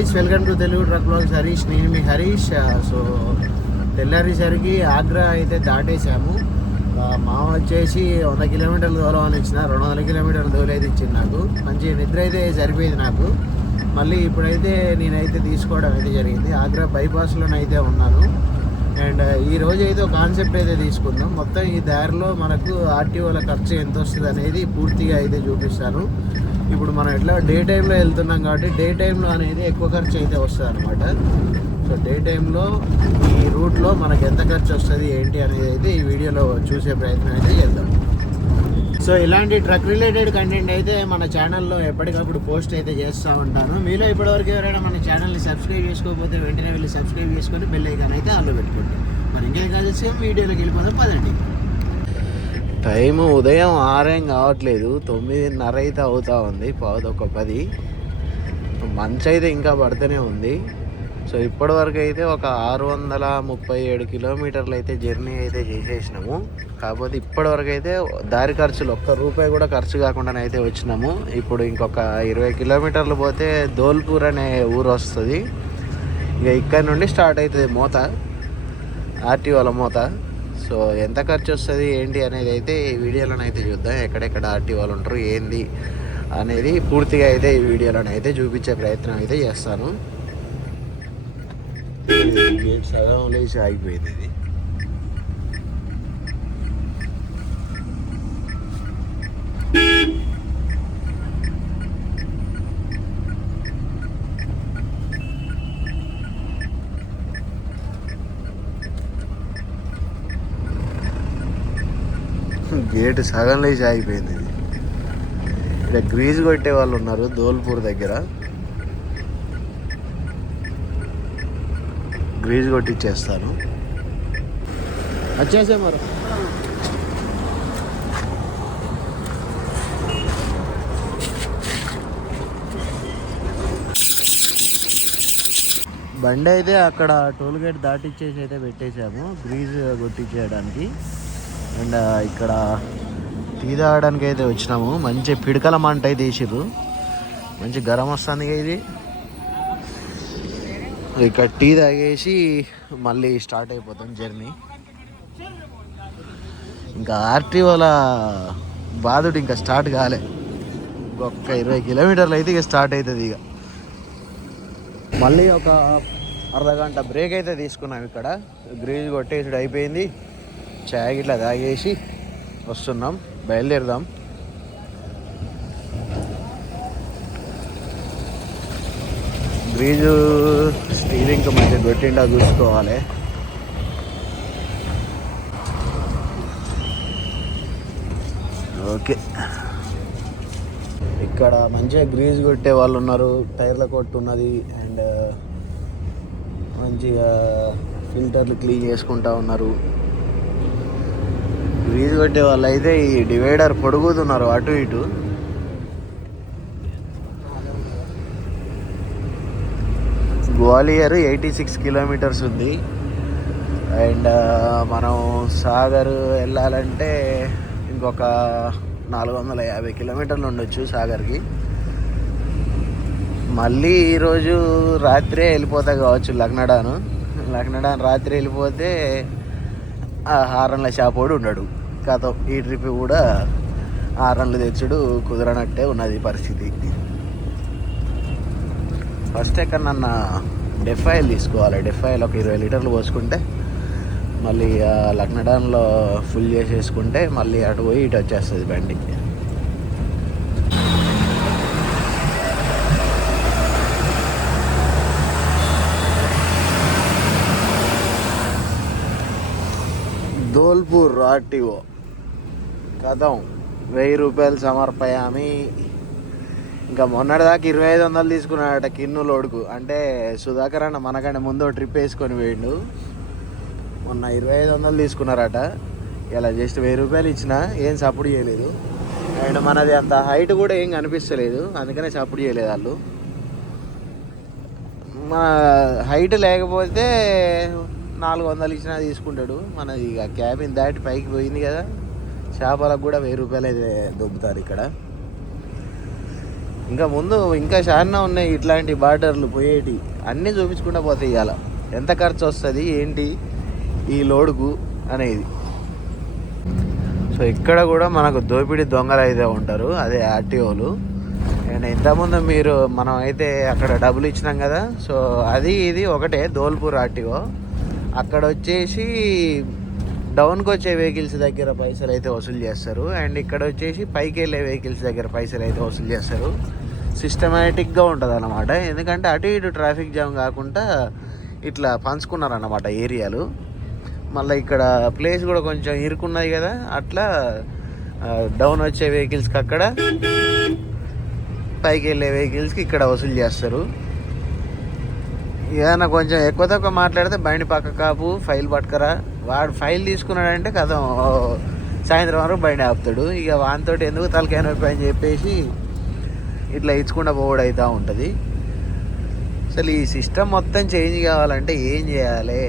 Guys, welcome to Telugu truck blogs Harish. నేను మీ Harish. So తెల్లారేసరికి ఆగ్రా అయితే దాటేసాము. మా వచ్చేసి 100 కిలోమీటర్లు దూరం అని ఇచ్చిన, 200 కిలోమీటర్ల దూరం అయితే ఇచ్చింది. నాకు మంచి నిద్ర అయితే సరిపోయింది నాకు. మళ్ళీ ఇప్పుడైతే నేనైతే తీసుకోవడం అయితే జరిగింది. ఆగ్రా బైపాస్లోనైతే ఉన్నాను. అండ్ ఈరోజు అయితే ఒక కాన్సెప్ట్ అయితే తీసుకుందాం. మొత్తం ఈ దారిలో మనకు ఆర్టీఓల ఖర్చు ఎంత వస్తుంది అనేది పూర్తిగా అయితే చూపిస్తాను. ఇప్పుడు మనం ఎట్లా డే టైంలో వెళ్తున్నాం కాబట్టి డే టైంలో అనేది ఎక్కువ ఖర్చు అయితే వస్తుంది అనమాట. సో డే టైంలో ఈ రూట్లో మనకు ఎంత ఖర్చు వస్తుంది ఏంటి అనేది అయితే ఈ వీడియోలో చూసే ప్రయత్నం అయితే చేద్దాం. సో ఇలాంటి ట్రక్ రిలేటెడ్ కంటెంట్ అయితే మన ఛానల్లో ఎప్పటికప్పుడు పోస్ట్ అయితే చేస్తూ ఉంటాను. మీలో ఇప్పటివరకు ఎవరైనా మన ఛానల్ని సబ్స్క్రైబ్ చేసుకోకపోతే వెంటనే వెళ్ళి సబ్స్క్రైబ్ చేసుకొని బెల్ ఐకాన్ అయితే ఆన్లో పెట్టుకోండి. మరి ఇంకేం కావాల్సి వీడియోలోకి వెళ్ళిపోదాం పదండి. టైము ఉదయం 6 కావట్లేదు, 9:30 అయితే అవుతూ ఉంది. 9:10. మంచు అయితే ఇంకా పడుతూనే ఉంది. సో ఇప్పటివరకు అయితే ఒక 637 కిలోమీటర్లు అయితే జర్నీ అయితే చేసేసినాము. కాకపోతే ఇప్పటివరకు అయితే దారి ఖర్చులు ₹1 కూడా ఖర్చు కాకుండానే అయితే వచ్చినాము. ఇప్పుడు ఇంకొక 20 కిలోమీటర్లు పోతే ధోల్పూర్ అనే ఊరు వస్తుంది. ఇక ఇక్కడ నుండి స్టార్ట్ అవుతుంది మోత, ఆర్టీఓల మోత. సో ఎంత ఖర్చు వస్తుంది ఏంటి అనేది అయితే ఈ వీడియోలోనైతే చూద్దాం. ఎక్కడెక్కడ ఆర్టీఓలు ఉంటారు ఏంది అనేది పూర్తిగా అయితే ఈ వీడియోలోనైతే చూపించే ప్రయత్నం అయితే చేస్తాను. గేట్ సగం లేచి ఆగిపోయింది. ఇది గేట్ సగం లేచి ఆగిపోయింది. ఇక్కడ గ్రీజ్ కొట్టే వాళ్ళు ఉన్నారు ధోల్పూర్ దగ్గర. గ్రీజ్ కొట్టిచ్చేస్తాను. వచ్చేసే మరి. బండి అయితే అక్కడ టోల్ గేట్ దాటిచ్చేసి అయితే పెట్టేశాము గ్రీజ్ కొట్టించేయడానికి. అండ్ ఇక్కడ టీ తాగడానికి అయితే వచ్చినాము. మంచి పిడకల మంట అయితే వేసిర్రు, మంచి గరం వస్తుంది. ఇది ఇక్కడ టీ తాగేసి మళ్ళీ స్టార్ట్ అయిపోతాం జర్నీ. ఇంకా ఆర్టీఓల బాధుడు ఇంకా స్టార్ట్ కాలే. ఒక్క 20 కిలోమీటర్లు అయితే ఇక స్టార్ట్ అవుతుంది. ఇక మళ్ళీ ఒక అర్ధగంట బ్రేక్ అయితే తీసుకున్నాం. ఇక్కడ గ్రీజ్ కొట్టేసుడు అయిపోయింది. చాయ్ ఇట్లా తాగేసి వస్తున్నాం, బయలుదేరదాం. గ్రీజు స్టీరింగ్ మంచిగా కొట్టిండా చూసుకోవాలి. ఓకే, ఇక్కడ మంచిగా గ్రీజ్ కొట్టే వాళ్ళు ఉన్నారు, టైర్ల కొట్టు ఉన్నది. అండ్ మంచిగా ఫిల్టర్లు క్లీన్ చేసుకుంటా ఉన్నారు. గ్రీజ్ కొట్టే వాళ్ళు అయితే ఈ డివైడర్ పొడుగుతున్నారు అటు ఇటు. గ్వాలియర్ 86 కిలోమీటర్స్ ఉంది. అండ్ మనం సాగర్ వెళ్ళాలంటే ఇంకొక 450 కిలోమీటర్లు ఉండొచ్చు సాగర్కి. మళ్ళీ ఈరోజు రాత్రే వెళ్ళిపోతా కావచ్చు లక్నడాను రాత్రి వెళ్ళిపోతే ఆ హారన్ల షాపోడు ఉండడు. కాతో ఈ ట్రిప్ కూడా హారన్లు తెచ్చుడు కుదరనట్టే ఉన్నది పరిస్థితి. ఫస్ట్ ఎక్కడన్నా డెఫాయిల్ తీసుకోవాలి. డెఫాయిల్ ఒక 20 లీటర్లు పోసుకుంటే మళ్ళీ లక్నడాన్లో ఫుల్ చేసేసుకుంటే మళ్ళీ అటు పోయి ఇటు వచ్చేస్తుంది బండి. ధోల్పూర్ ఆర్టీఓ కథం ₹1000 సమర్పయామి. ఇంకా మొన్నటిదాకా 2500 తీసుకున్నాడట కిన్ను లోడుకు. అంటే సుధాకర్ అన్న మనకంటే ముందు ట్రిప్ వేసుకొని పోయిండు. మొన్న 2500 తీసుకున్నారట. ఇలా జస్ట్ ₹1000 ఇచ్చినా ఏం సపోర్ట్ చేయలేదు. అండ్ మనది అంత హైట్ కూడా ఏం కనిపిస్తలేదు, అందుకనే సపోర్ట్ చేయలేదు వాళ్ళు. మన హైట్ లేకపోతే 400 ఇచ్చినా తీసుకుంటాడు. మనది ఇక క్యాబిన్ దాటి పైకి పోయింది కదా, చేపలకు కూడా ₹1000 అయితే దొబ్బుతారు ఇక్కడ. ఇంకా ముందు ఇంకా చాలా ఉన్నాయి ఇట్లాంటి బార్డర్లు పోయేటి, అన్నీ చూపించుకుంటూ పోతే ఇవాళ ఎంత ఖర్చు వస్తుంది ఏంటి ఈ లోడుకు అనేది. సో ఇక్కడ కూడా మనకు దోపిడీ దొంగలు అయితే ఉంటారు, అదే ఆర్టీఓలు. అండ్ ఇంతకుముందు మనం అయితే అక్కడ డబ్బులు ఇచ్చినాం కదా, సో అది ఇది ఒకటే ధోల్పూర్ ఆర్టీఓ. అక్కడ వచ్చేసి డౌన్కి వచ్చే వెహికల్స్ దగ్గర పైసలు అయితే వసూలు చేస్తారు, అండ్ ఇక్కడ వచ్చేసి పైకి వెళ్ళే వెహికల్స్ దగ్గర పైసలు అయితే వసూలు చేస్తారు. సిస్టమేటిక్గా ఉంటుంది అన్నమాట, ఎందుకంటే అటు ఇటు ట్రాఫిక్ జామ్ కాకుండా ఇట్లా పంచుకున్నారన్నమాట ఏరియాలు. మళ్ళీ ఇక్కడ ప్లేస్ కూడా కొంచెం ఇరుకున్నది కదా, అట్లా డౌన్ వచ్చే వెహికల్స్కి అక్కడ, పైకి వెళ్ళే వెహికల్స్కి ఇక్కడ వసూలు చేస్తారు. ఏదైనా కొంచెం ఎక్కువ తక్కువ మాట్లాడితే బండి పక్క కాపు, ఫైల్ పట్టుకరా, వాడు ఫైల్ తీసుకున్నాడంటే కథ సాయంత్రం వరకు బండి ఆపుతాడు. ఇక వానితో ఎందుకు తలకాయ నొప్పి అని చెప్పేసి ఇట్లా ఇచ్చుకుంటూ పోవడం అవుతూ ఉంటుంది. అసలు ఈ సిస్టమ్ మొత్తం చేంజ్ కావాలంటే ఏం చేయాలి,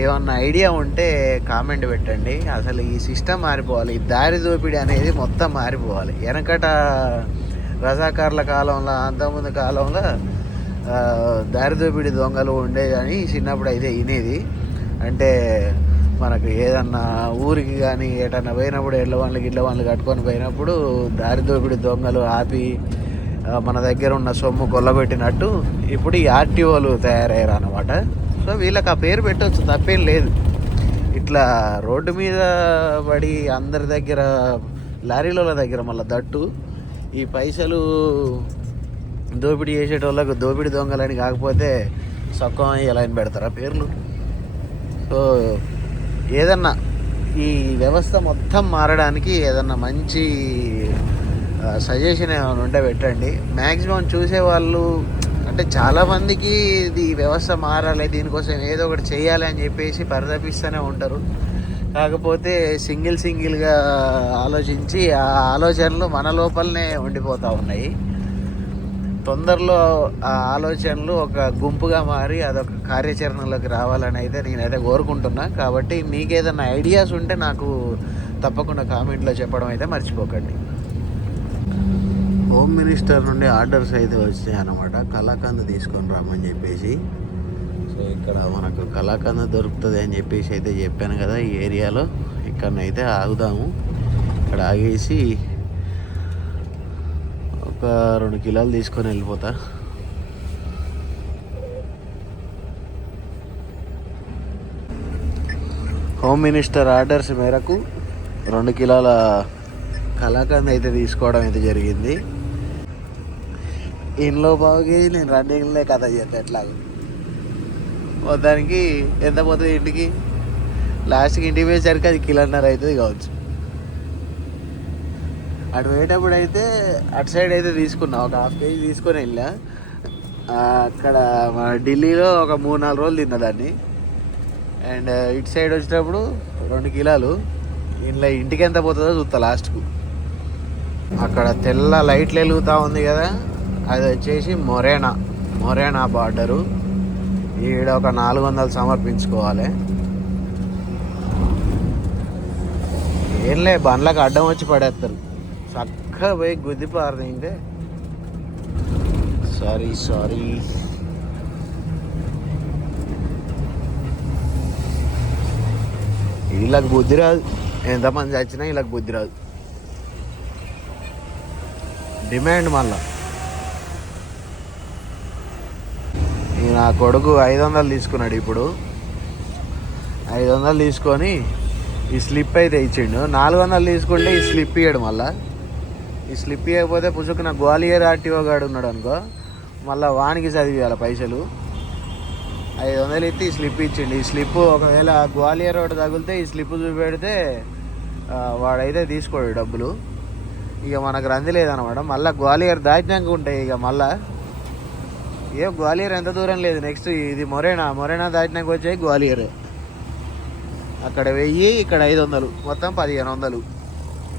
ఏమన్నా ఐడియా ఉంటే కామెంట్ పెట్టండి. అసలు ఈ సిస్టమ్ మారిపోవాలి, ఈ దారి దోపిడీ అనేది మొత్తం మారిపోవాలి. వెనకట రజాకార్ల కాలంలో, అంతకుముందు కాలంలో దారి దోపిడీ దొంగలు ఉండే కానీ చిన్నప్పుడు అయితే వినేది. అంటే మనకు ఏదన్నా ఊరికి కానీ ఎటన్నా పోయినప్పుడు ఇళ్ళ వాళ్ళు కట్టుకొని పోయినప్పుడు దారి దోపిడీ దొంగలు ఆపి మన దగ్గర ఉన్న సొమ్ము కొల్లగొట్టినట్టు ఇప్పుడు ఈ ఆర్టీఓలు తయారయ్యారు అన్నమాట. సో వీళ్ళకి ఆ పేరు పెట్టవచ్చు, తప్పేం లేదు. ఇట్లా రోడ్డు మీద పడి అందరి దగ్గర, లారీల దగ్గర మళ్ళీ దట్టు ఈ పైసలు దోపిడీ చేసేటోళ్ళకు దోపిడీ దొంగలని కాకపోతే సొక్కం ఎలా అని పెడతారా పేర్లు. సో ఏదన్నా ఈ వ్యవస్థ మొత్తం మారడానికి ఏదన్నా మంచి సజెషన్ ఏమైనా ఉంటే పెట్టండి. మ్యాక్సిమం చూసేవాళ్ళు అంటే చాలామందికి ఇది వ్యవస్థ మారాలి, దీనికోసం ఏదో ఒకటి చేయాలి అని చెప్పేసి పరితపిస్తూనే ఉంటారు. కాకపోతే సింగిల్గా ఆలోచించి ఆ ఆలోచనలు మన లోపలనే ఉండిపోతూ ఉన్నాయి. తొందరలో ఆ ఆలోచనలు ఒక గుంపుగా మారి అదొక కార్యాచరణలోకి రావాలని అయితే నేనైతే కోరుకుంటున్నా. కాబట్టి మీకు ఏదైనా ఐడియాస్ ఉంటే నాకు తప్పకుండా కామెంట్లో చెప్పడం అయితే మర్చిపోకండి. హోమ్ మినిస్టర్ నుండి ఆర్డర్స్ అయితే వచ్చాయి అన్నమాట, కలాకండ్ తీసుకొని రామని చెప్పేసి. సో ఇక్కడ మనకు కలాకండ్ దొరుకుతుంది అని చెప్పేసి అయితే చెప్పాను కదా ఈ ఏరియాలో. ఇక్కడనైతే ఆగుదాము, ఇక్కడ ఆగేసి ఒక 2 కిలోలు తీసుకొని వెళ్ళిపోతా. హోమ్ మినిస్టర్ ఆర్డర్స్ మేరకు 2 కిలోల కలాకండ్ అయితే తీసుకోవడం అయితే జరిగింది. ఇంట్లో బాగుకి నేను రన్నింగ్లే కథ చేస్తాను. ఎట్లాగో మొత్తానికి ఎంత పోతుంది ఇంటికి, లాస్ట్కి ఇంటికి పోయేసరికి అది 1.5 కిలో అవుతుంది కావచ్చు. అటు పోయేటప్పుడు అయితే అటు సైడ్ అయితే తీసుకున్నా, ఒక 1/2 కేజీ తీసుకొని వెళ్ళా. అక్కడ మన ఢిల్లీలో ఒక 3-4 రోజులు తిన్నా దాన్ని. అండ్ ఇటు సైడ్ వచ్చేటప్పుడు 2 కిలోలు. ఇంట్లో ఇంటికి ఎంత పోతుందో చూస్తా లాస్ట్కు. అక్కడ తెల్ల లైట్లు వెలుగుతూ ఉంది కదా, అది వచ్చేసి మొరేనా బార్డరు. ఈడ ఒక 400 సమర్పించుకోవాలి. ఏంలే బండ్లకు అడ్డం వచ్చి పడేస్తారు, చక్కగా పోయి గుద్దిపారు. ఇంకే సారీ వీళ్ళకి బుద్ధి రాదు, ఎంతమంది చచ్చినా వీళ్ళకి బుద్ధి రాదు. డిమాండ్ మళ్ళా నా కొడుకు 500 తీసుకున్నాడు. ఇప్పుడు 500 తీసుకొని ఈ స్లిప్ అయితే ఇచ్చిండు. 400 తీసుకుంటే ఈ స్లిప్ ఇయ్యాడు. మళ్ళీ ఈ స్లిప్ ఇవ్వకపోతే పుసుకున్న గ్వాలియర్ ఆర్టీఓ గాడు ఉన్నాడు అనుకో, మళ్ళీ వానికి చదివేయాలి పైసలు. 500 ఇస్తే ఈ స్లిప్ ఇచ్చిండు. ఈ స్లిప్ ఒకవేళ గ్వాలియర్ ఒకటి తగిలితే ఈ స్లిప్ చూపెడితే వాడైతే తీసుకోడు డబ్బులు. ఇక మనకు రంది లేదనమాట. మళ్ళీ గ్వాలియర్ దాటినాక ఉంటాయి. ఇక మళ్ళీ గ్వాలియర్ ఎంత దూరం లేదు, నెక్స్ట్ ఇది మొరేనా దాటినాక వచ్చాయి గ్వాలియర్. అక్కడ 1000, ఇక్కడ 500, మొత్తం 1500.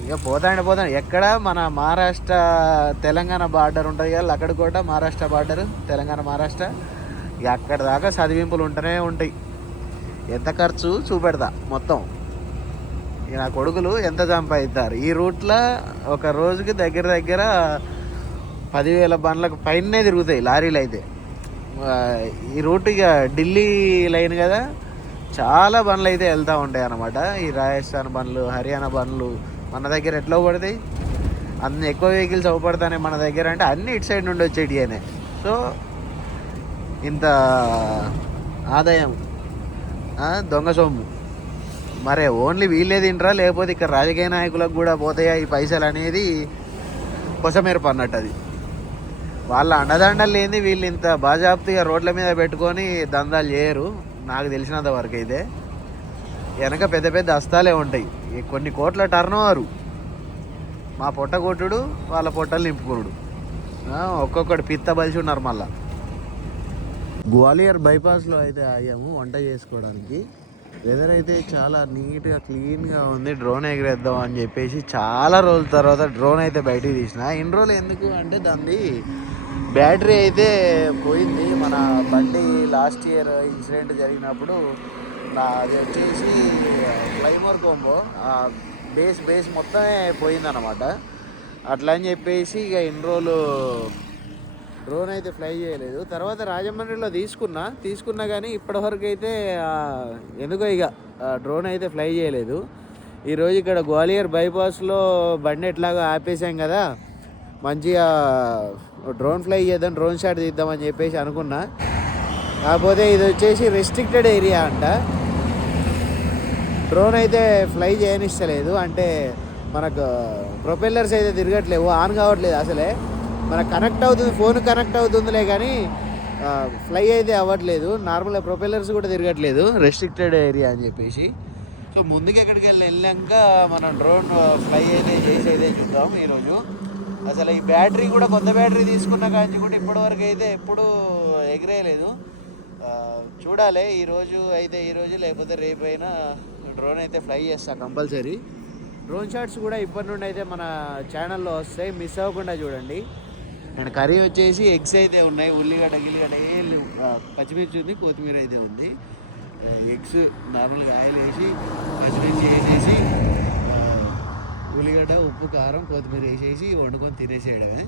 ఇక పోతాడు. ఎక్కడ మన మహారాష్ట్ర తెలంగాణ బార్డర్ ఉంటుంది కదా, అక్కడ కూడా మహారాష్ట్ర బార్డర్, తెలంగాణ మహారాష్ట్ర. ఇక అక్కడ దాకా చదివింపులు ఉంటూనే ఉంటాయి. ఎంత ఖర్చు చూపెడతా మొత్తం. ఇక నా కొడుకులు ఎంత సంపాదిస్తారు ఈ రూట్లో. ఒక రోజుకి దగ్గర 10,000 బండ్లకు పైనే తిరుగుతాయి లారీలు అయితే. ఈ రూట్ ఇక ఢిల్లీ లైన్ కదా, చాలా బండ్లు అయితే వెళ్తూ ఉంటాయి అన్నమాట. ఈ రాజస్థాన్ బండ్లు, హర్యానా బండ్లు మన దగ్గర ఎట్లా పడతాయి, అన్ని ఎక్కువ వెహికల్స్ అవపడతానే మన దగ్గర, అంటే అన్ని ఇటు సైడ్ నుండి వచ్చేటియనే. సో ఇంత ఆదాయం, దొంగ సొమ్ము. మరే ఓన్లీ వీళ్ళే తింటారా, లేకపోతే ఇక్కడ రాజకీయ నాయకులకు కూడా పోతాయా ఈ పైసలు అనేది కొసమేరపు అన్నట్టు. అది వాళ్ళ అండదండలు లేని వీళ్ళు ఇంత బాజాప్తిగా రోడ్ల మీద పెట్టుకొని దందాలు చేయరు నాకు తెలిసినంత వరకు అయితే. వెనక పెద్ద పెద్ద హస్తాలే ఉంటాయి, కొన్ని కోట్ల టర్న్ ఓవరు. మా పొట్ట కొట్టుడు, వాళ్ళ పొట్టలు నింపుకున్నాడు, ఒక్కొక్కటి పిత్త బలిసి ఉన్నారు. మళ్ళా గ్వాలియర్ బైపాస్లో అయితే ఆగాము వంట చేసుకోవడానికి. వెదర్ అయితే చాలా నీట్గా క్లీన్గా ఉంది. డ్రోన్ ఎగిరేద్దాం అని చెప్పేసి చాలా రోజుల తర్వాత డ్రోన్ అయితే బయటికి తీసిన. ఇన్ని రోజులు ఎందుకు అంటే దాన్ని బ్యాటరీ అయితే పోయింది. మన బండి లాస్ట్ ఇయర్ ఇన్సిడెంట్ జరిగినప్పుడు అది వచ్చేసి ప్లైమర్ కోంబో బేస్ మొత్తమే పోయిందన్నమాట. అట్లా అని చెప్పేసి ఇక ఇన్ని రోజులు డ్రోన్ అయితే ఫ్లై చేయలేదు. తర్వాత రాజమండ్రిలో తీసుకున్నా కానీ ఇప్పటివరకు అయితే ఎందుకో ఇక డ్రోన్ అయితే ఫ్లై చేయలేదు. ఈరోజు ఇక్కడ గ్వాలియర్ బైపాస్లో బండి ఎట్లాగో ఆపేసాం కదా, మంచిగా డ్రోన్ ఫ్లై చేద్దాం, డ్రోన్ షాట్ తీద్దామని చెప్పేసి అనుకున్నా. కాకపోతే ఇది వచ్చేసి రెస్ట్రిక్టెడ్ ఏరియా అంట, డ్రోన్ అయితే ఫ్లై చేయనిస్తలేదు. అంటే మనకు ప్రొపెల్లర్స్ అయితే తిరగట్లేవు, ఆన్ కావట్లేదు అసలే. మనకు కనెక్ట్ అవుతుంది, ఫోన్ కనెక్ట్ అవుతుందిలే కానీ ఫ్లై అయితే అవ్వట్లేదు. నార్మల్గా ప్రొపెల్లర్స్ కూడా తిరగట్లేదు, రెస్ట్రిక్టెడ్ ఏరియా అని చెప్పేసి. సో ముందుకు ఎక్కడికి వెళ్ళాక మనం డ్రోన్ ఫ్లై అయితే చేసి అయితే చూద్దాం ఈరోజు. అసలు ఈ బ్యాటరీ కూడా కొత్త బ్యాటరీ తీసుకున్న కానీ కూడా ఇప్పటివరకు అయితే ఎప్పుడూ ఎగిరేయలేదు. చూడాలి ఈరోజు లేకపోతే రేపు అయినా డ్రోన్ అయితే ఫ్లై చేస్తాను కంపల్సరీ. డ్రోన్ షాట్స్ కూడా ఇప్పటి నుండి అయితే మన ఛానల్లో వస్తాయి, మిస్ అవ్వకుండా చూడండి. అండ్ కర్రీ వచ్చేసి ఎగ్స్ అయితే ఉన్నాయి, ఉల్లిగడ్డ పచ్చిమిర్చి ఉంది, కొత్తిమీర అయితే ఉంది. ఎగ్స్ నార్మల్గా ఆయిల్ వేసి పచ్చిమిర్చి వేసేసి ఉల్లిగడ్డ, ఉప్పు, కారం, కొత్తిమీర వేసేసి వండుకొని తినేసేయడమే.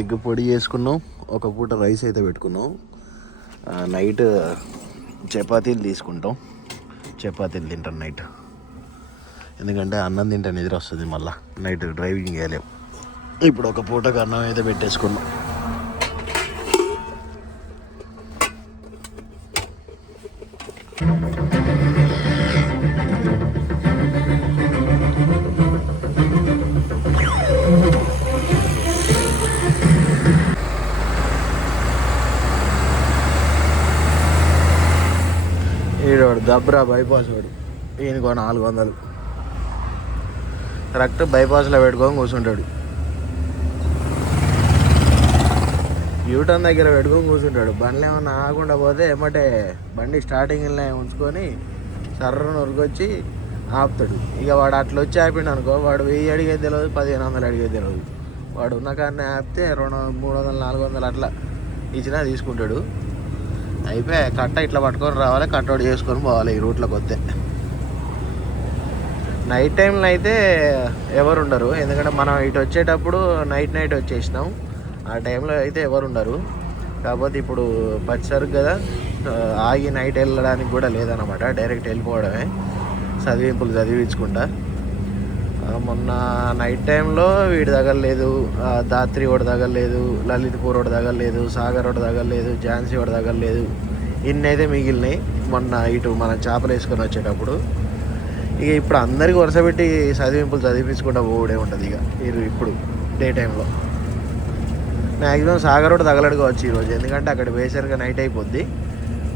ఎగ్ పొడి చేసుకున్నాం, ఒక పూట రైస్ అయితే పెట్టుకున్నాం. నైట్ చపాతీలు తీసుకుంటాం, చపాతీలు తింటాం నైట్. ఎందుకంటే అన్నం తింటే నిద్ర వస్తుంది, మళ్ళీ నైట్ డ్రైవింగ్ చేయలేము. ఇప్పుడు ఒక పూటకు అన్నం అయితే పెట్టేసుకున్నాం. ఈడవాడు దబ్రా బైపాస్ వాడు, ఈయనకో 400 కరెక్ట్ బైపాస్లో పెట్టుకొని కూర్చుంటాడు. యూటర్న్ దగ్గర పెట్టుకొని కూర్చుంటాడు. బండ్లు ఏమన్నా ఆగకుండా పోతే ఏమంటే బండి స్టార్టింగ్లో ఉంచుకొని సర్రను ఉరికొచ్చి ఆపుతాడు. ఇక వాడు అట్లా వచ్చి ఆపిండు అనుకో, వాడు 1000 అడిగేది తెలియదు, 1500 అడిగేది తెలియదు. వాడు ఉన్న కాడనే ఆపితే 200, 300, 400 అట్లా ఇచ్చినా తీసుకుంటాడు. అయిపోయి కట్ట ఇట్లా పట్టుకొని రావాలి, కట్అవుట్ చేసుకొని పోవాలి ఈ రూట్లోకి వస్తే. నైట్ టైంలో అయితే ఎవరు ఉండరు, ఎందుకంటే మనం ఇటు వచ్చేటప్పుడు నైట్ వచ్చేసినాం. ఆ టైంలో అయితే ఎవరు ఉండరు. కాకపోతే ఇప్పుడు పచ్చరు కదా, ఆగి నైట్ వెళ్ళడానికి కూడా లేదన్నమాట, డైరెక్ట్ వెళ్ళిపోవడమే చదివింపులు చదివించుకుంటా. మొన్న నైట్ టైంలో వీడి తగలలేదు, దాత్రి ఒకటి తగలలేదు, లలిత్పూర్ ఒకటి తగలలేదు, సాగర్ ఒకటి తగలలేదు, ఝాన్సీ ఒకటి తగలలేదు. ఇన్ని అయితే మిగిలినాయి మొన్న ఇటు మనం చేపలు వేసుకొని వచ్చేటప్పుడు. ఇక ఇప్పుడు అందరికీ వరుస పెట్టి చదివింపులు చదివించుకుంటా పోవడే ఉంటుంది. ఇక ఇప్పుడు డే టైంలో మ్యాక్సిమం సాగర్ ఒకటి తగలడు కావచ్చు ఈరోజు, ఎందుకంటే అక్కడ వేసరిగా నైట్ అయిపోద్ది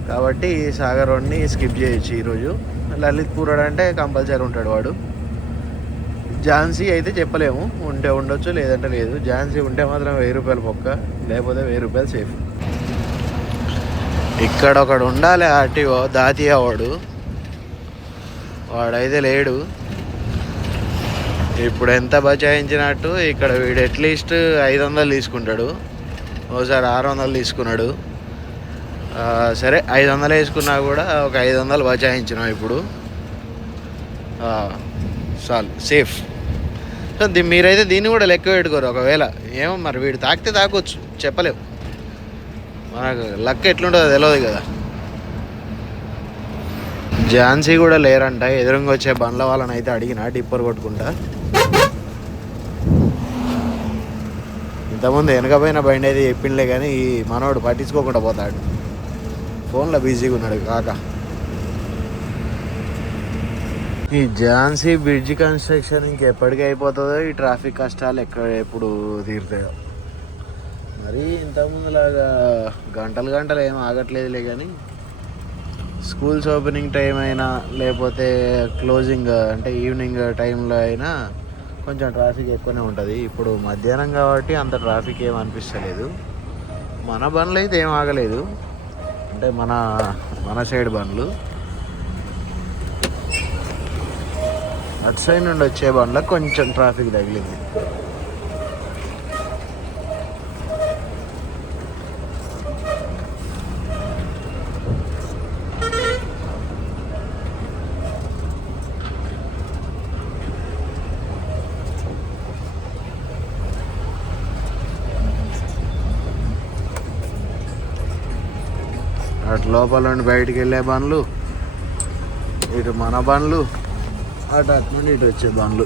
కాబట్టి సాగర్ రోడ్ని స్కిప్ చేయొచ్చు ఈరోజు. లలిత్పూర్ అంటే కంపల్సరీ ఉంటాడు వాడు. ఝాన్సీ అయితే చెప్పలేము, ఉంటే ఉండొచ్చు లేదంటే లేదు. ఝాన్సీ ఉంటే మాత్రం 1000 రూపాయలు పొక్క, లేకపోతే 1000 రూపాయలు సేఫ్. ఇక్కడ ఒకడు ఉండాలి ఆర్టీఓ, దాతియా వాడైతే లేడు. ఇప్పుడు ఎంత బచాయించినట్టు ఇక్కడ వీడు అట్లీస్ట్ 500 తీసుకుంటాడు, ఓసారి 600 తీసుకున్నాడు. సరే 500 వేసుకున్నా కూడా ఒక 500 బచాయించినాం ఇప్పుడు. చాలు, సేఫ్. సో మీరైతే దీన్ని కూడా లెక్క పెట్టుకోరు. ఒకవేళ ఏమో మరి వీడు తాకితే తాకొచ్చు, చెప్పలేవు, మనకు లక్ ఎట్లుంటుందో తెలియదు కదా. ఝాన్సీ కూడా లేరంట. ఎదురుగా వచ్చే బండ్ల వాళ్ళని అయితే అడిగిన టిప్పర్ కొట్టుకుంటా. ఇంతకుముందు వెనకపోయిన బండి అయితే చెప్పిండలే, కానీ ఈ మనోడు పట్టించుకోకుండా పోతాడు, ఫోన్లో బిజీగా ఉన్నాడు కాక. ఈ ఝాన్సీ బ్రిడ్జ్ కన్స్ట్రక్షన్ ఇంకెప్పటికీ అయిపోతుందో, ఈ ట్రాఫిక్ కష్టాలు ఎప్పుడు తీరుతాయో. మరి ఇంతకుముందులాగా గంటలు ఏం ఆగట్లేదులే, కానీ స్కూల్స్ ఓపెనింగ్ టైం అయినా లేకపోతే క్లోజింగ్ అంటే ఈవినింగ్ టైంలో అయినా కొంచెం ట్రాఫిక్ ఎక్కువనే ఉంటుంది. ఇప్పుడు మధ్యాహ్నం కాబట్టి అంత ట్రాఫిక్ ఏం అనిపిస్తలేదు. మన బండ్లు అయితే ఏం ఆగలేదు, అంటే మన సైడ్ బండ్లు. అటు సైడ్ నుండి వచ్చే బండ్లకు కొంచెం ట్రాఫిక్ తగిలింది. అటు లోపల నుండి బయటికి వెళ్ళే బండ్లు, ఇటు మన బండ్లు, అటు నుండి ఇటు వచ్చే బండ్లు.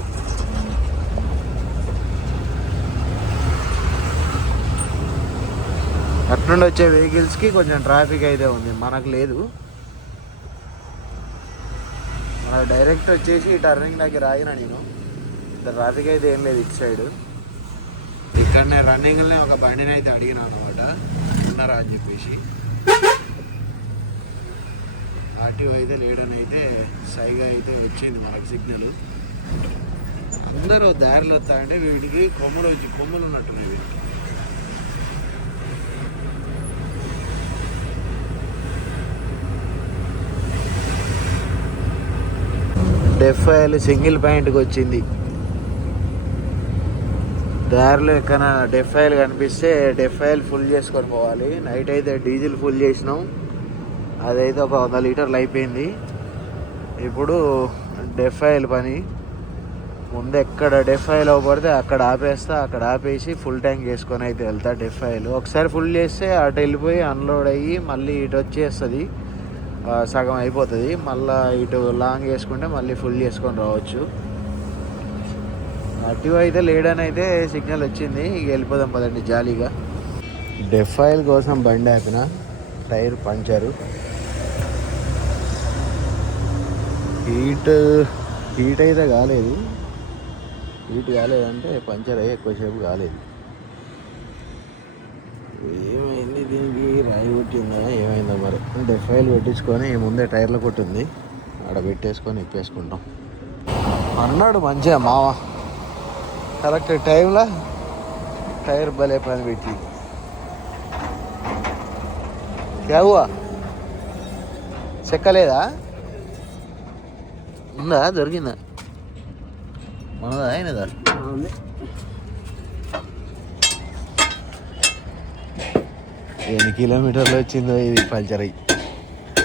అటు నుండి వచ్చే వెహికల్స్కి కొంచెం ట్రాఫిక్ అయితే ఉంది, మనకు లేదు. మనకు డైరెక్ట్ వచ్చేసి ఈ టర్నింగ్ దగ్గర ఆగిన నేను, ట్రాఫిక్ అయితే ఏం లేదు ఇటు సైడ్. ఇక్కడనే రన్నింగ్లోనే ఒక బండిని అయితే అడిగినా అనమాట, ఉన్నారా అని చెప్పేసి. ఆర్టీఓ అయితే లేడని అయితే సైగా అయితే వచ్చింది మనకు సిగ్నల్. అందరూ దారిలో వస్తాయంటే వీడికి కొమ్ములు ఉన్నట్టున్నాయి వీడికి. డెఫ్ఐఎల్ సింగిల్ పాయింట్కి వచ్చింది. దారిలో ఎక్కడ డెఫ్ఐఎల్ కనిపిస్తే డెఫ్ఐఎల్ ఫుల్ చేసుకొని పోవాలి. నైట్ అయితే డీజిల్ ఫుల్ చేసినాం, అదైతే ఒక 100 లీటర్లు అయిపోయింది. ఇప్పుడు డెఫ్ఐఎల్ పని. ముందు ఎక్కడ డెఫ్ఐఎల్ అవ్వబడితే అక్కడ ఆపేస్తా, అక్కడ ఆపేసి ఫుల్ ట్యాంక్ చేసుకొని అయితే వెళ్తా. డెఫ్ఐఎల్ ఒకసారి ఫుల్ చేస్తే అటు వెళ్ళిపోయి అన్లోడ్ అయ్యి మళ్ళీ ఇటు వచ్చేస్తుంది, సగం అయిపోతుంది. మళ్ళీ ఇటు లాంగ్ చేసుకుంటే మళ్ళీ ఫుల్ చేసుకొని రావచ్చు. అటు అయితే లేడని అయితే సిగ్నల్ వచ్చింది, ఇక వెళ్ళిపోదాం పదండి జాలీగా. డెఫ్ఐఎల్ కోసం బండి ఆపిన, టైర్ పంచరు. హీట్ అయితే కాలేదు, హీట్ కాలేదంటే పంచర్ అయ్యి ఎక్కువసేపు కాలేదు. ఏమైంది దీనికి, రాయి కొట్టిందా ఏమైందో మరి. డెఫ్ఐఎల్ పెట్టించుకొని ముందే టైర్లో కొట్టింది, ఆడ పెట్టేసుకొని ఇప్పేసుకుంటాం అన్నాడు మంచిగా మావ. కరెక్ట్ టైంలో టైర్ భలే పని పెట్టి. క్యావువా చెక్కలేదా, ఉందా, దొరికిందా, మనదా అయినదా? 8 కిలోమీటర్లు వచ్చిందో ఇది పంచర్ అయ్యి.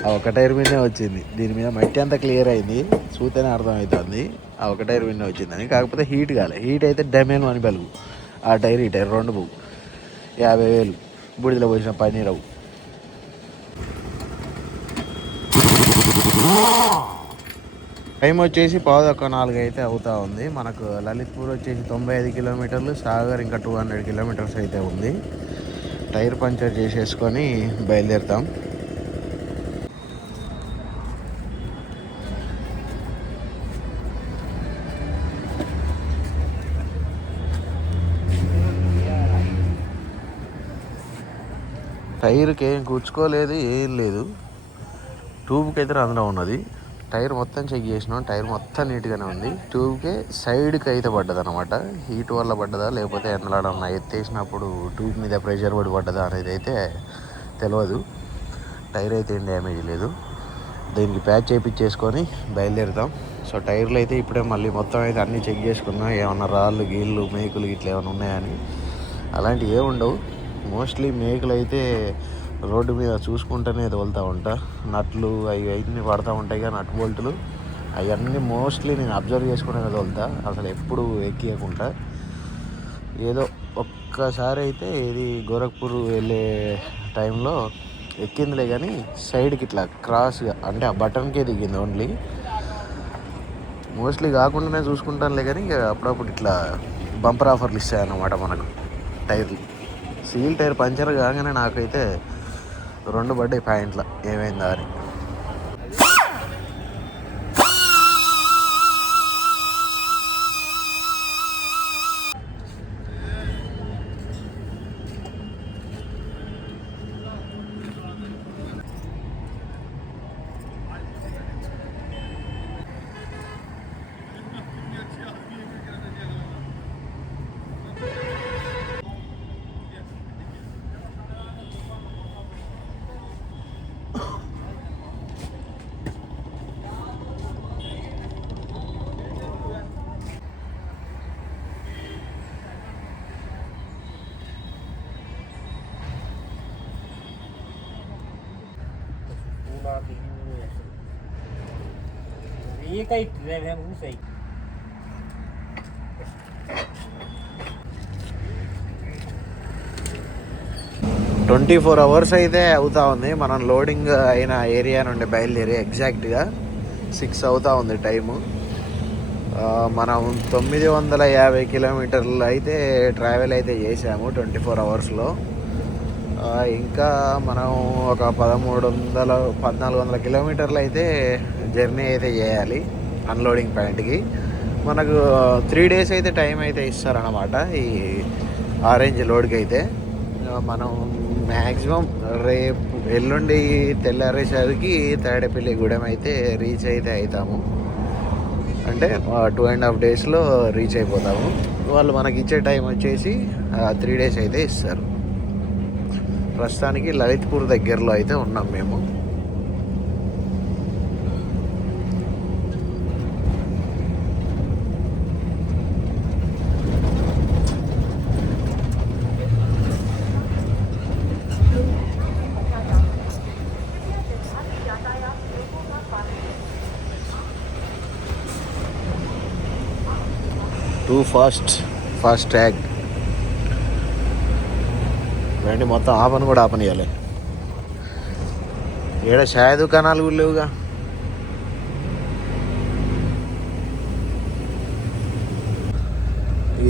ఆ ఒక టైర్ మీదనే వచ్చింది, దీని మీద మట్టి అంతా క్లియర్ అయింది, చూస్తేనే అర్థమవుతుంది ఆ ఒక టైర్ మీదనే వచ్చిందని. కాకపోతే హీట్ కాలే, హీట్ అయితే డెమేన్ అని బలుగు. ఆ టైర్ ఈ టైర్ రెండు పోవు, 50,000 బూడిదలో పోసిన పన్నీరవు. టైం వచ్చేసి 3:15 అయితే అవుతా ఉంది. మనకు లలిత్పూర్ వచ్చేసి 95 కిలోమీటర్లు, సాగర్ ఇంకా 200 కిలోమీటర్స్ అయితే ఉంది. టైర్ పంచర్ చేసేసుకొని బయలుదేరుతాం. టైర్కి ఏం కూర్చుకోలేదు, ఏం లేదు. ట్యూబ్కి అయితే రంధ్రం ఉన్నది. టైర్ మొత్తం చెక్ చేసినాం, టైర్ మొత్తం నీట్గానే ఉంది. ట్యూబ్కి సైడ్కి అయితే పడ్డది అనమాట. హీట్ వల్ల పడ్డదా లేకపోతే ఎన్నలాడన్నా ఎత్తేసినప్పుడు ట్యూబ్ మీద ప్రెషర్ పడి పడ్డదా అనేది అయితే తెలియదు. టైర్ అయితే ఏం డ్యామేజ్ లేదు. దీనికి ప్యాచ్ చేయించేసుకొని బయలుదేరుతాం. సో టైర్లు అయితే ఇప్పుడే మళ్ళీ మొత్తం అయితే అన్నీ చెక్ చేసుకున్నా, ఏమన్నా రాళ్ళు గీళ్ళు మేకులు ఇట్లా ఏమైనా ఉన్నాయని. అలాంటివి ఏమి ఉండవు. మోస్ట్లీ మేకులు అయితే రోడ్డు మీద చూసుకుంటూనే తోలుతూ ఉంటా. నట్లు అవి అవన్నీ పడుతూ ఉంటాయి కదా, నట్ బోల్టులు అవన్నీ మోస్ట్లీ నేను అబ్జర్వ్ చేసుకునే తోలుతా, అసలు ఎప్పుడు ఎక్కియకుండా. ఏదో ఒక్కసారి అయితే ఇది గోరఖ్పూర్ వెళ్ళే టైంలో ఎక్కిందిలే, కానీ సైడ్కి ఇట్లా క్రాస్గా అంటే ఆ బటన్కే దిగింది ఓన్లీ. మోస్ట్లీ కాకుండానే చూసుకుంటానులే, కానీ ఇక అప్పుడప్పుడు ఇట్లా బంపర్ ఆఫర్లు ఇస్తాయన్నమాట మనకు టైర్లు. సీల్ టైర్ పంచర్ కాగానే నాకైతే 2 పడ్డాయి పాయింట్ల, ఏమైందా అని. ये कई ड्राइव है वो सही 24 hours అయితే అవుతా ఉంది మనం లోడింగ్ అయిన ఏరియా నుండి బయలుదేరి. ఎగ్జాక్ట్గా 6 అవుతా ఉంది టైము. మనం 950 కిలోమీటర్లు అయితే ట్రావెల్ అయితే చేసాము 24 అవర్స్లో. ఇంకా మనం ఒక 1400 కిలోమీటర్లు అయితే జర్నీ అయితే చేయాలి అన్లోడింగ్ పాయింట్కి. మనకు 3 days అయితే టైం అయితే ఇస్తారన్నమాట ఈ ఆరెంజ్ లోడ్కి అయితే. మనం మ్యాక్సిమం రేపు ఎల్లుండి తెల్లారేసరికి తాడేపల్లి గూడెం అయితే రీచ్ అయితే అవుతాము. అంటే 2.5 daysలో రీచ్ అయిపోతాము. వాళ్ళు మనకి ఇచ్చే టైం వచ్చేసి 3 days అయితే ఇస్తారు. ప్రస్తుతానికి లలిత్పూర్ దగ్గరలో అయితే ఉన్నాం మేము. టూ ఫాస్ట్ ట్యాగ్ రండి, మొత్తం ఆపని కూడా ఆపనియాలి. ఏడ ఛాయ్ దుకాణాలు కూడా లేవుగా.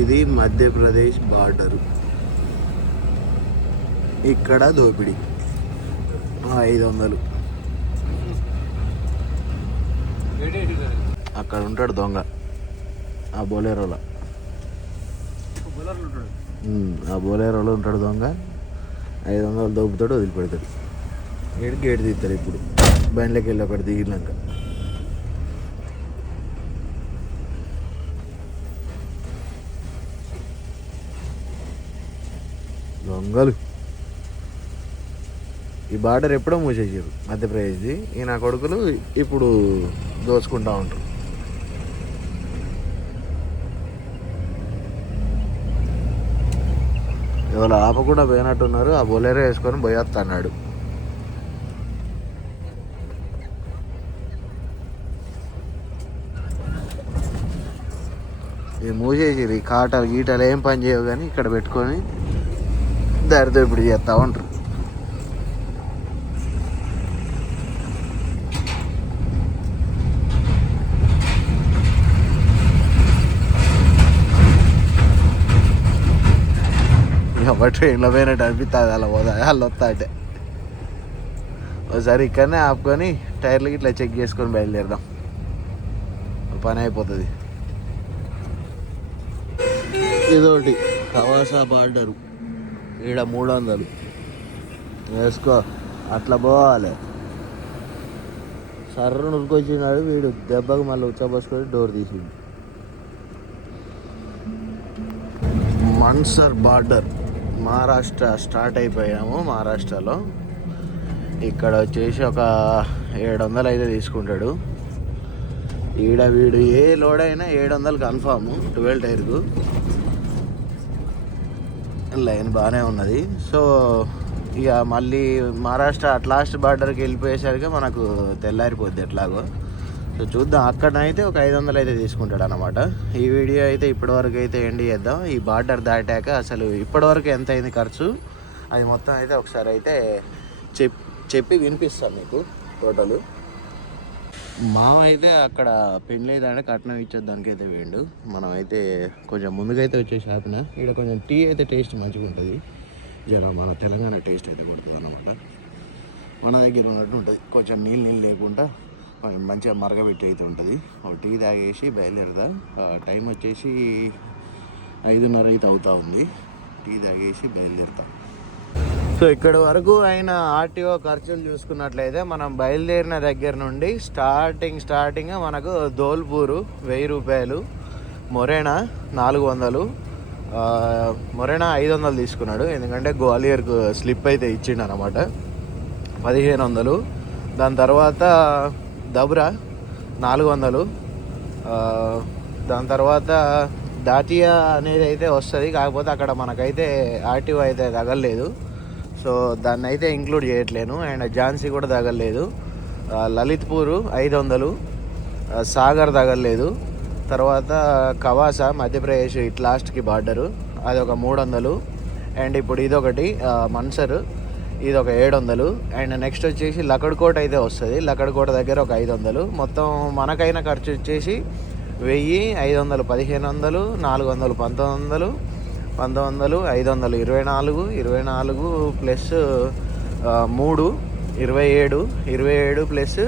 ఇది మధ్యప్రదేశ్ బార్డరు. ఇక్కడ దోపిడీ 500. అక్కడ ఉంటాడు దొంగ, ఆ బోలేరోలో. ఆ బోలేరోలో ఉంటాడు దొంగ. 500 దోపుతాడు, వదిలిపెడతాడు. గేట్ తీస్తాడు. ఇప్పుడు బండ్లోకి వెళ్ళి ఒకటి దిగినాక దొంగలు. ఈ బార్డర్ ఎప్పుడో మూసేసారు మధ్యప్రదేశ్ది. ఈ నా కొడుకులు ఇప్పుడు దోచుకుంటూ ఉంటారు. ఎవరు ఆపకుండా పోయినట్టున్నారు. ఆ బొలేరో వేసుకొని పోయేస్తున్నాడు. ఇది మూసేసిరు. ఈ కాటాలు గీటాలు ఏం పని చేయవు, కానీ ఇక్కడ పెట్టుకొని దారితో ఇప్పుడు చేస్తూ ఉంటారు. కాబట్టి ట్రైన్లో పోయినట్టు అనిపిస్తుంది. అలా పోదా వాళ్ళు వస్తా అంటే ఒకసారి ఇక్కడనే ఆపుకొని టైర్లకి ఇట్లా చెక్ చేసుకొని బయలుదేరదాం, పని అయిపోతుంది. ఇదోటి కవాసా బార్డరు. ఈడ 300 వేసుకో. అట్లా పోవాలి. సర్ర నురికొచ్చినాడు వీడు. దెబ్బకు మళ్ళీ ఉచ్చబోసుకొని డోర్ తీసిండు. మన్సర్ బార్డర్, మహారాష్ట్ర స్టార్ట్ అయిపోయాము. మహారాష్ట్రలో ఇక్కడ వచ్చేసి ఒక 700 అయితే తీసుకుంటాడు. ఈడ వీడు ఏ లోడ్ అయినా 700 కన్ఫామ్ 12 టైర్కు. లైన్ బాగానే ఉన్నది. సో ఇక మళ్ళీ మహారాష్ట్ర లాస్ట్ బార్డర్కి వెళ్ళిపోయేసరికి మనకు తెల్లారిపోద్ది ఎట్లాగో. సో చూద్దాం, అక్కడనైతే ఒక 500 అయితే తీసుకుంటాడు అన్నమాట. ఈ వీడియో అయితే ఇప్పటివరకు అయితే ఎండ్ చేద్దాం. ఈ బార్డర్ దాటాక అసలు ఇప్పటివరకు ఎంత అయింది ఖర్చు అది మొత్తం అయితే ఒకసారి అయితే చెప్పి వినిపిస్తాను మీకు టోటల్. మామ అయితే అక్కడ పెళ్ళి అయితే కట్నం ఇచ్చేదానికి అయితే వేయండు. మనం అయితే కొంచెం ముందుకైతే వచ్చేసి ఆపిన. ఇక్కడ కొంచెం టీ అయితే టేస్ట్ మంచిగా ఉంటుంది. జర మన తెలంగాణ టేస్ట్ అయితే కొడుతుంది అన్నమాట. మన దగ్గర ఉన్నట్టు ఉంటుంది. కొంచెం నీళ్ళు లేకుండా కొంచెం మంచిగా మరగబెట్టి అయితే ఉంటుంది. ఒక టీ తాగేసి బయలుదేరదా. టైం వచ్చేసి 5:30 అయితే అవుతూ ఉంది. టీ తాగేసి బయలుదేరుతా. సో ఇక్కడ వరకు అయిన ఆర్టీఓ ఖర్చులు చూసుకున్నట్లయితే మనం బయలుదేరిన దగ్గర నుండి స్టార్టింగ్ మనకు ధోల్పూరు 1000 రూపాయలు, మొరేనా 400, మొరేనా 500 తీసుకున్నాడు. ఎందుకంటే గ్వాలియర్కు స్లిప్ అయితే ఇచ్చిండు అనమాట 1500. దాని తర్వాత దబ్రా 400. దాని తర్వాత దాతియా అనేది అయితే వస్తుంది. కాకపోతే అక్కడ మనకైతే ఆర్టీఓ అయితే తగలలేదు. సో దాన్ని అయితే ఇంక్లూడ్ చేయట్లేను. అండ్ ఝాన్సీ కూడా తగలలేదు. లలిత్పూరు 500, సాగర్ తగలలేదు. తర్వాత కవాసా మధ్యప్రదేశ్ ఇట్ లాస్ట్కి బార్డరు అది ఒక 300. అండ్ ఇప్పుడు ఇదొకటి మన్సర్ ఇది ఒక 700. అండ్ నెక్స్ట్ వచ్చేసి లక్కడ్కోట్ అయితే వస్తుంది. లక్కడ్కోట దగ్గర ఒక 500. మొత్తం మనకైన ఖర్చు వచ్చేసి 1000, 500, 1500, 400, 1900, 500, 24 ప్లస్ 3 27 ప్లస్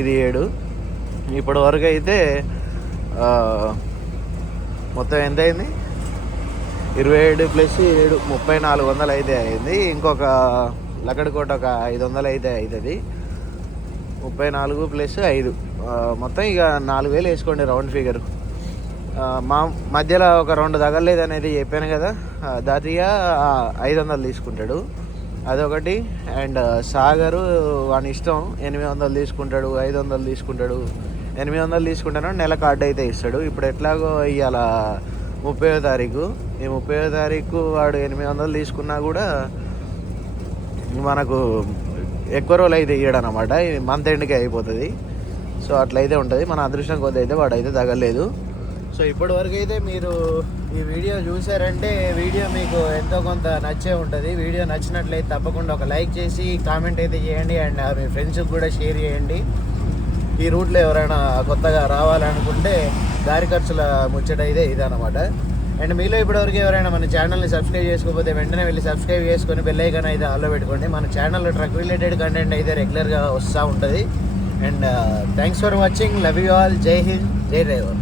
ఇది 7. ఇప్పటి వరకు అయితే మొత్తం ఎంత అయింది? 27 ప్లస్ 7 3400 అయితే అయింది. ఇంకొక లక్కడికోట ఒక 500 అయితే అవుతుంది. 34 ప్లస్ 5 మొత్తం ఇక 4000 వేసుకోండి రౌండ్ ఫిగర్. మా మధ్యలో ఒక 2 తగలేదు అనేది చెప్పాను కదా. దాతియా 500 తీసుకుంటాడు అదొకటి. అండ్ సాగరు వాని ఇష్టం 800 తీసుకుంటాడు, 500 తీసుకుంటాడు. 800 తీసుకుంటాను నెల కార్డు అయితే ఇస్తాడు. ఇప్పుడు ఎట్లాగో ఇవాళ 30వ తారీఖు. ఈ 30వ తారీఖు వాడు 800 తీసుకున్నా కూడా మనకు ఎక్కువ రోజులు అయితే ఇయ్యడు అనమాట. ఇది మంత్ ఎండ్కే అయిపోతుంది. సో అట్లయితే ఉంటుంది. మన అదృష్టం కొద్ది అయితే వాడైతే తగలేదు. సో ఇప్పటి వరకు అయితే మీరు ఈ వీడియో చూసారంటే వీడియో మీకు ఎంతో కొంత నచ్చే ఉంటుంది. వీడియో నచ్చినట్లయితే తప్పకుండా ఒక లైక్ చేసి కామెంట్ అయితే చేయండి. అండ్ మీ ఫ్రెండ్స్కి కూడా షేర్ చేయండి. ఈ రూట్లో ఎవరైనా కొత్తగా రావాలనుకుంటే దారి ఖర్చుల ముచ్చట అయితే ఇదన్నమాట. అండ్ మీలో ఇప్పటివరకు ఎవరైనా మన ఛానల్ని సబ్స్క్రైబ్ చేసుకోకపోతే వెంటనే వెళ్ళి సబ్స్క్రైబ్ చేసుకొని బెల్ ఐకాన్ అయితే ఆల్లో పెట్టుకోండి. మన ఛానల్లో ట్రక్ రిలేటెడ్ కంటెంట్ అయితే రెగ్యులర్గా వస్తూ ఉంటుంది. And thanks for watching. Love you all. జై హింద్, జై డ్రైవర్.